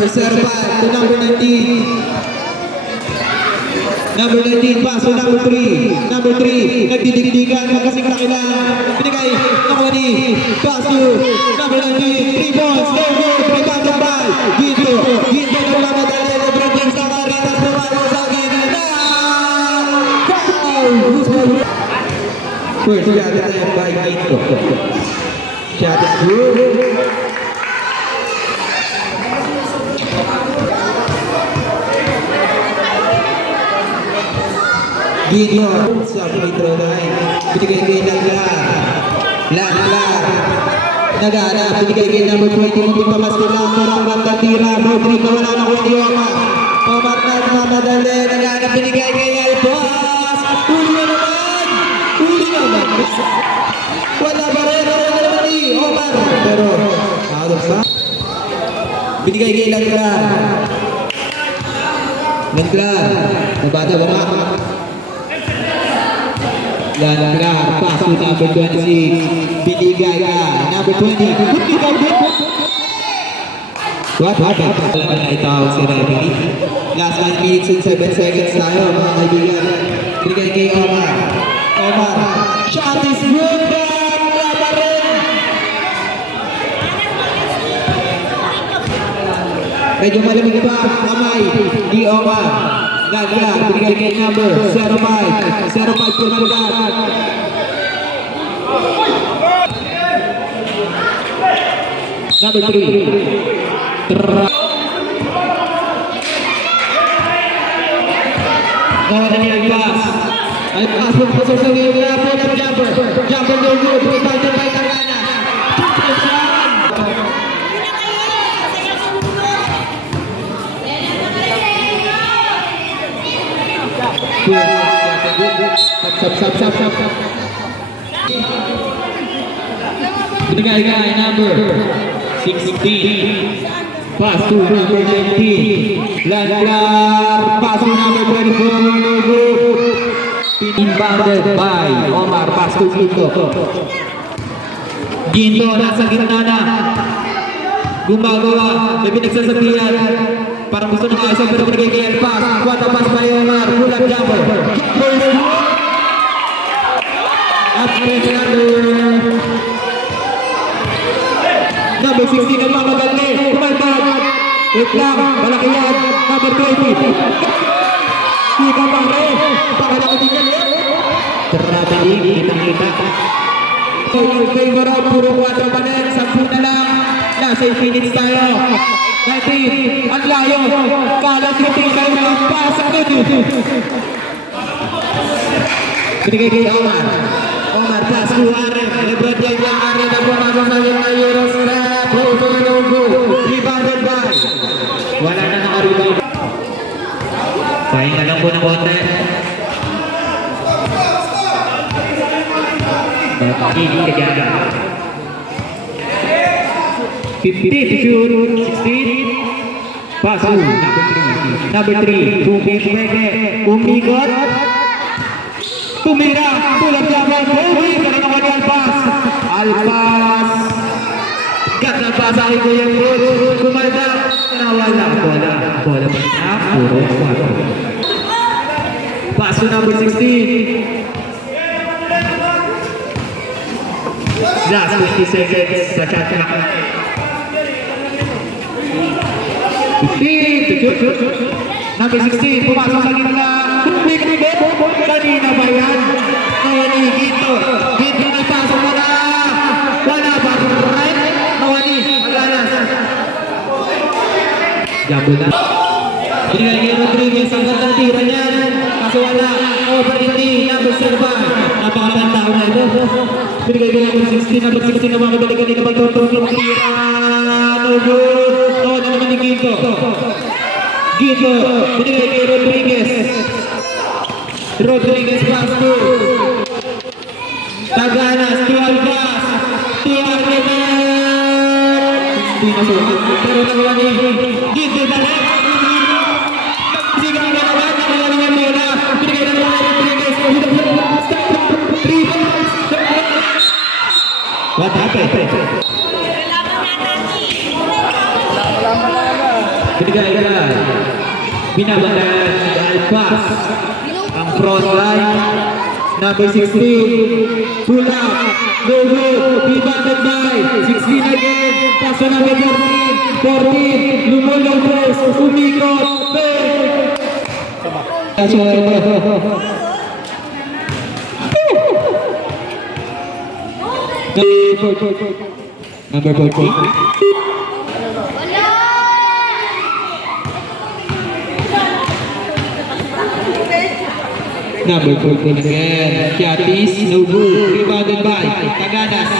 Number 05 to number 19. Number 19, pass to number 3. Number 3, nagdidigdigan, magkasing kakilang. Binigay, nakuha ni, pass to number 19. 3 points, no good, rebounded by Ginto. Ginto na mamadali, Lebron James na maritas naman sa gitna. First shot attempt by Ginto. Shot is good. Ginto sa free throw line. Binigay kay Langlar. Nagana, binigay kay number 20. Munting pamasko lang. Turang ganda tira. Rodrigo wala na kuha ni Omar. Omar na mamadali. Nagana, binigay kay Alpos. Uli na naman. Uli naman. Wala ba rin? Wala naman ni Omar. Pero, out of bounds. Binigay kay Langlar. Nabata ba nga? Langlar, pass to number 26. Binigay ka. Number 20. What? Wala na itawag si referee. Last 1 minutes and 7 seconds tayo, mga kaibigan. Binigay kay Omar. Shot is good. Wala pa rin. Medyo malamig pa. Kamay. Di Omar. Langlar, binigay kay number 05 po nalugan. Number 3. Nawalan niya ang pass. Ang pass po sa sarili na po ng jumper. Jumper no good. Rebounded by Tagana. Stop. Binigay kay number 16. Pass to number 19. Langlar. Pass to number 24. No good. Inbounded by Omar. Pass to Ginto. Ginto nasa gitna na. Gumagawa. May pinagsasabihan. Parang gusto nang ayos pero binigay kay pass. Kuwata pass by Omar. Pull-up jumper. At number 16 ang mamagali. Kumantag. Wait lang. Malaki yan. Number 20. Ika pa rin. Pakala ko din yan. Terabalik. Kitang-kita. Favorite. Puro 4 pa rin. 10 na lang. Nasa 8 minutes tayo. 19. Ang layo. Kalat kiting kayo ng pass. Binigay kay Omar. Omar pass to Arem. Lebron James ang Arem na bumago sa yung Eurostep. Rebounded by. Wala na naka-rebound. Pahinga lang po ng konti. Hindi kejada. 50 to shoot. 16. Pass to number 3. Umikot. Tumira, tulad laban, Kobe, karena naman yung Alpas. Ganda pa sa akin ko yung road, kumanda, nawala, bola pa na, puro 4. Pass to number 16. Last 20 seconds sa shot clock. 15, number 16, pumasok sa gitna. Kanina ba yan? Nawani, Ginto nagpasok na. Wala ba rin? Nawani, Alanas. Jabo na. Binigay kay Rodriguez ang gandang tira niyan. Kaso wala. Overity, number 7. Napakatanda ko na ito. Binigay kay number 16. Number 16 na mga kabalikan ni Kapagtotong yung tira. No good. Nawala naman ni Ginto. Binigay kay Rodriguez pass to Taganas to Alpas to Arneman. Hindi masukot pero nagawa ni Ginto balik. Sigaw na naman yung bola. Binigay na naman Rodriguez. 3 points. What happened? Binigay. Binabantayan ni Alpas. Ang front line. Number 16. Pull up. Go. Rebounded by 16 again. Pass to number 14. Lumulong press. Umikot. Number 14. Number 14 again. Kiatis, no good. Rebounded by Taganas.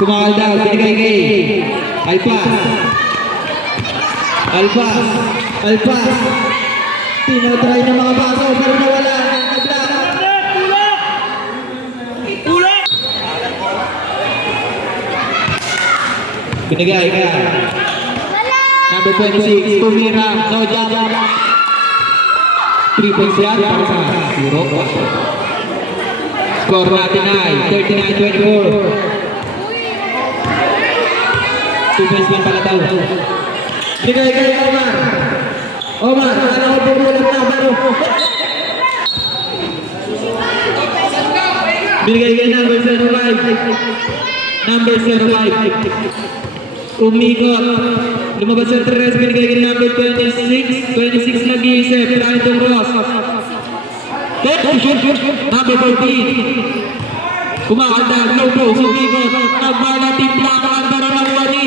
Kumakal daw, binigay kay Alpas. Tinatry ng mga baso pero nawala. Binigay ka. Number 26, tumira. No job. 3 points yan para sa Zero. Score natin ay 39-24. 2 points lang pala daw. Binigay kay Omar, alam ko pumulat na baro. Binigay kay number 05. Umikot. Lumabas sa tres, binigay kay number 26. 26 nag-iisip. Brandon Ross. Number 14. Kumakandag. Low post. Umikot. Nagbala. Timpla. Makandaro ng Wani.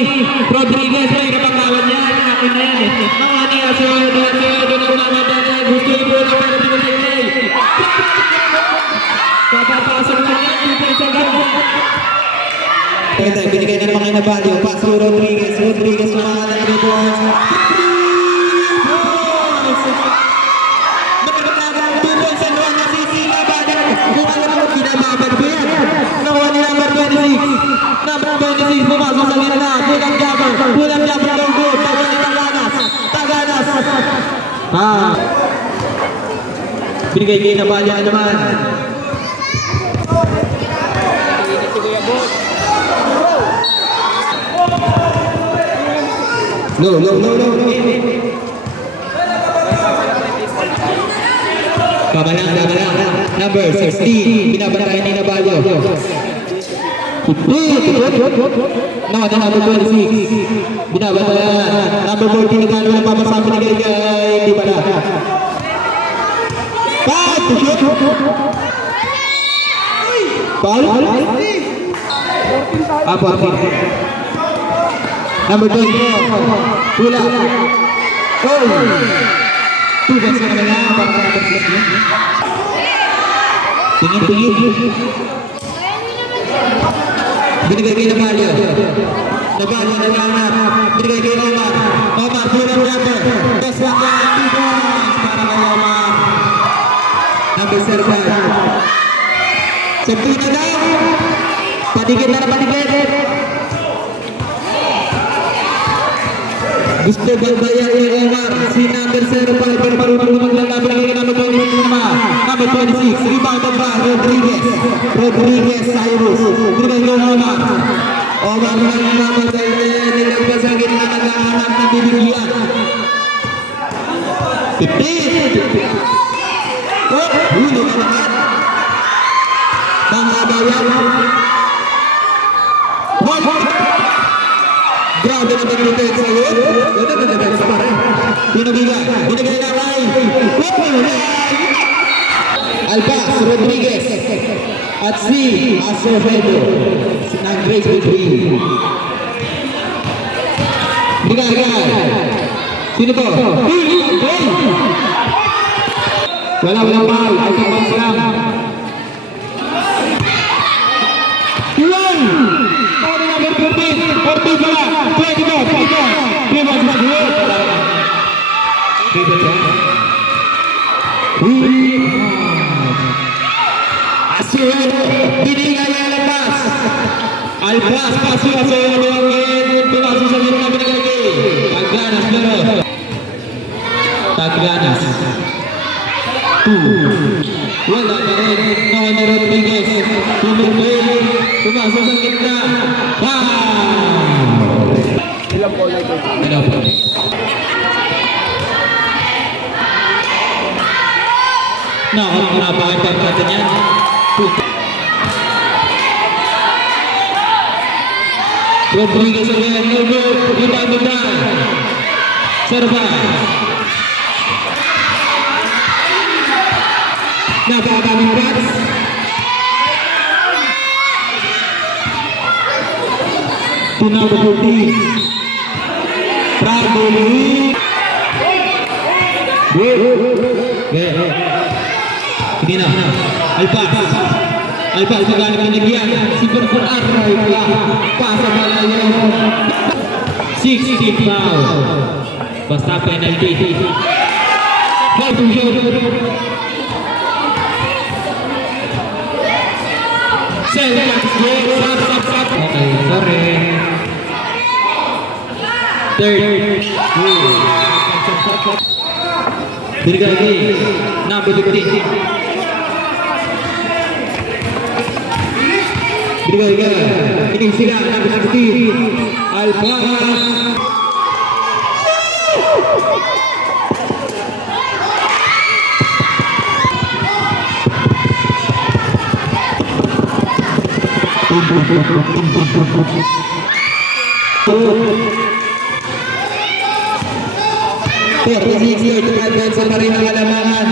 Rodriguez. May kapakawan niya. Akin na yan eh. Ang Wani. Asyado. Gusto yung bola para binigay. Kapapasok na yan. 2 points agad. Pwede, binigay na naman kayo na value. Pass to Rodriguez. Kumakala na rin po. Nakakatagang 2 points and 1 na sisila ba? Kumala mo, kinababad ko yan. Nakuha ni number 26. Number 26, pumasok sa gitna. Pulang jumper, no good. Tawa ni Taganas. Binigay kayo na value naman. No. Kabalang. Number 16. Binabantayan ni Nabalyo. No, number 26. Binabantayan. Number 14. Nagano ng papasabi ni Gagay. Hindi pala. Foul? 14. Number 24, Pula. Oh! 2 points na naman yan. Tingin. Binigay kayo na Balyo. Naghanap. Binigay kayo na Omar. Pulang jumper. Best one yan. 2 points para kay Omar. Number 7. Sempit na daw. Patigit. Gusto balbayan ni Omar. Si number 05 pero marunong maglalaban ng number 25. Number 26. Rebounded by Rodriguez Cyrus. Binigay kay Omar. Omar na naman tayo nilagpas sa gitna naghahanap ng bibigyan. 15. Huli ka naman. Mga bayan. Grabe na mag-defense sa'yo. Ganda na defense pa rin. Binigay na Rai. Alpas, Rodriguez. At si Acevedo. Ng Grace Between. Binigay. Sino po? Wala foul. Alpas lang. Number 14 pala. 24. Rebound na good. Acevedo. Binigay ang Alpas. Pasok Acevedo again. Pumasok sa gitna binigay. Taganas pero. Taganas. 2. Wala pa rin. Nawa ni Rodriguez. Pumasok sa gitna. Ilang po? Napakita natin yan. Rodriguez again, no good, rebound na. Serba. Napakadaming shots. To number 14. Bradley. Hindi na. Alpas. Alpas maganap ng nagyan. Si Berber Arroy. Pasa malayo. 16 foul. Basta penalty. Foul to shoot. Okay, sorry. Third. Binigay kay number 15. Binigay kay ining sila number 16. Alpas. Terus advance pa rin ang alamangan.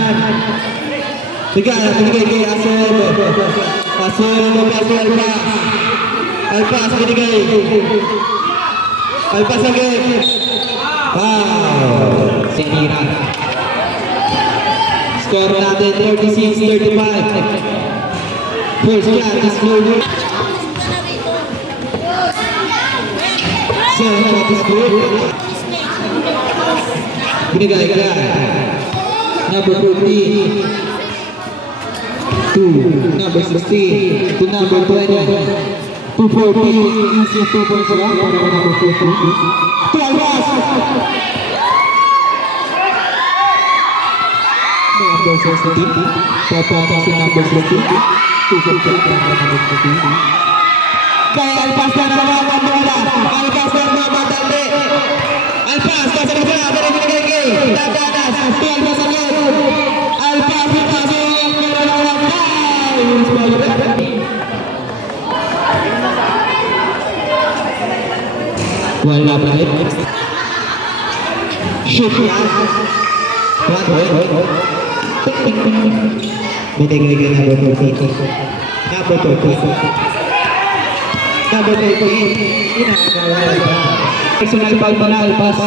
Binigay kay Asol. Asol kay Alpas. Alpas binigay. Alpas again. Wow. Sinira. Score natin 36-35. First shot is good. Second shot is good. Binigay ka number 14 to number 16 to number 20 to 14 easy 2 points lang para number 14 to Alpas number 16 papata si number 14 to 14 para number 14 kaya Alpas na naman ang bola Alpas na naman dali Alpas kasi na sila pero binigay kay Tatanas Alpas agad Alpas pasok pero lang wala pa rin shoot binigay kay number 14 number 14 inagawa pa personal foul pa na Alpas.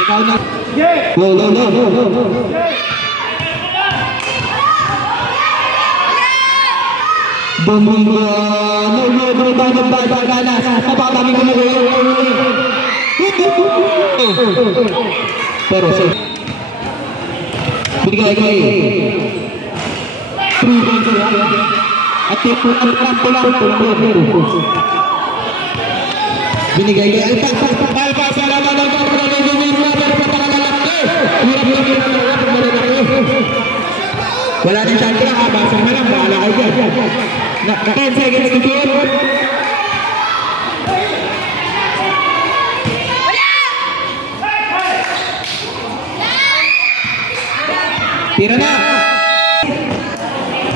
Ikaw na. No. Domingo. No, ganas. Napakadaming gumagawa. Pero binigay kay 3 points lang. At pulang. Binigay kay Alpas sa laban ng wala din siya. Basa mo lang. Bahala kayo dyan. 10 seconds to go.